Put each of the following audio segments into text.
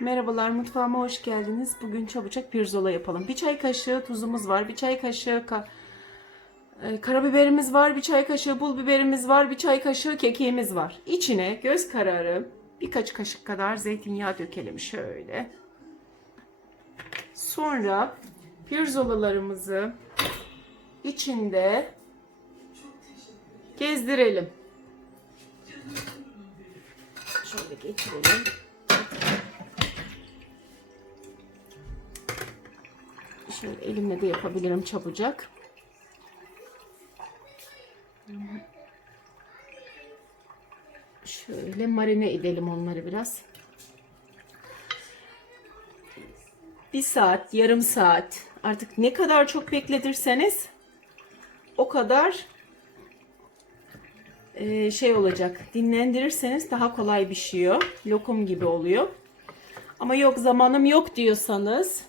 Merhabalar mutfağıma hoş geldiniz. Bugün çabucak pirzola yapalım. Bir çay kaşığı tuzumuz var. Bir çay kaşığı ka- e, karabiberimiz var. Bir çay kaşığı pul biberimiz var. Bir çay kaşığı kekiğimiz var. İçine göz kararı birkaç kaşık kadar zeytinyağı dökelim şöyle. Sonra pirzolalarımızı içinde gezdirelim. Şöyle getirelim. Şöyle elimle de yapabilirim çabucak. Şöyle marine edelim onları biraz. Bir saat, yarım saat artık ne kadar çok bekletirseniz o kadar e, şey olacak. Dinlendirirseniz daha kolay pişiyor. Lokum gibi oluyor. Ama yok zamanım yok diyorsanız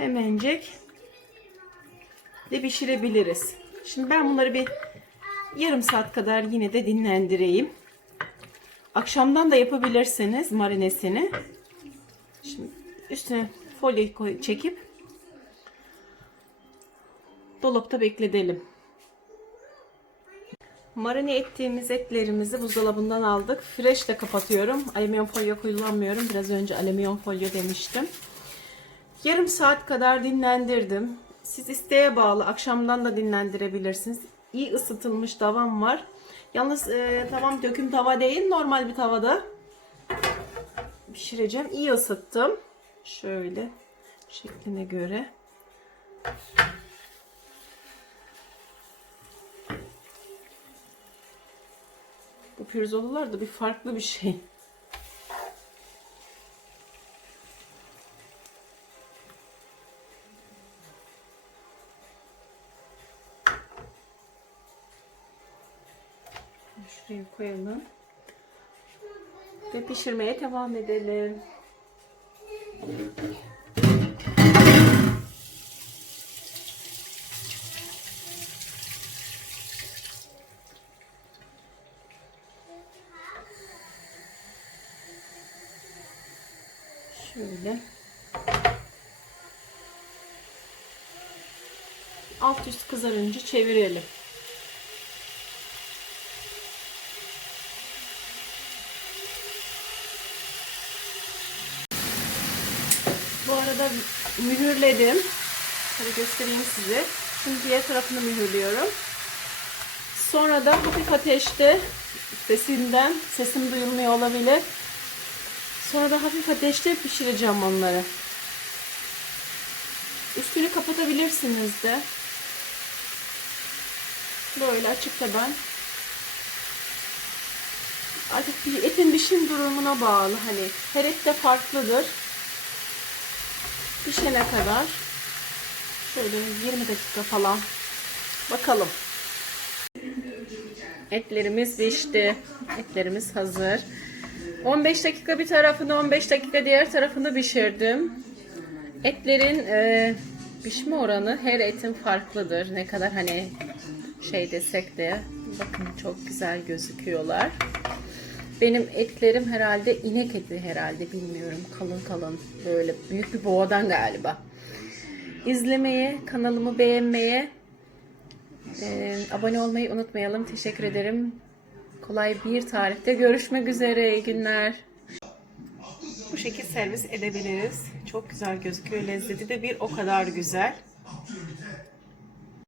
hemencek de pişirebiliriz. Şimdi ben bunları bir yarım saat kadar yine de dinlendireyim. Akşamdan da yapabilirsiniz marinesini. Şimdi üstüne folyo çekip dolapta bekletelim. Marine ettiğimiz etlerimizi buzdolabından aldık. Fresh de kapatıyorum. Alüminyum folyo kullanmıyorum. Biraz önce alüminyum folyo demiştim. Yarım saat kadar dinlendirdim. Siz isteğe bağlı akşamdan da dinlendirebilirsiniz. İyi ısıtılmış tavam var. Yalnız e, tavam döküm tava değil normal bir tavada pişireceğim. İyi ısıttım. Şöyle şekline göre. Bu pirzolalar da bir farklı bir şey. Şuraya koyalım. Ve pişirmeye devam edelim. Şöyle. Alt üst kızarınca çevirelim. Arada mühürledim. Şöyle göstereyim size. Şimdi diğer tarafını mühürlüyorum. Sonra da hafif ateşte sesinden sesim duyulmuyor olabilir. Sonra da hafif ateşte pişireceğim onları. Üstünü kapatabilirsiniz de. Böyle açıkta ben. Artık etin pişim durumuna bağlı. Hani her et de farklıdır pişene kadar şöyle 20 dakika falan bakalım. Etlerimiz pişti. Etlerimiz hazır. 15 dakika bir tarafını 15 dakika diğer tarafını pişirdim. Etlerin e, pişme oranı her etin farklıdır. Ne kadar hani şey desek de bakın çok güzel gözüküyorlar. Benim etlerim herhalde inek eti herhalde bilmiyorum. Kalın kalın böyle büyük bir boğadan galiba. İzlemeye, kanalımı beğenmeye, e, abone olmayı unutmayalım. Teşekkür ederim. Kolay bir tarihte görüşmek üzere. İyi günler. Bu şekilde servis edebiliriz. Çok güzel gözüküyor. Lezzeti de bir o kadar güzel.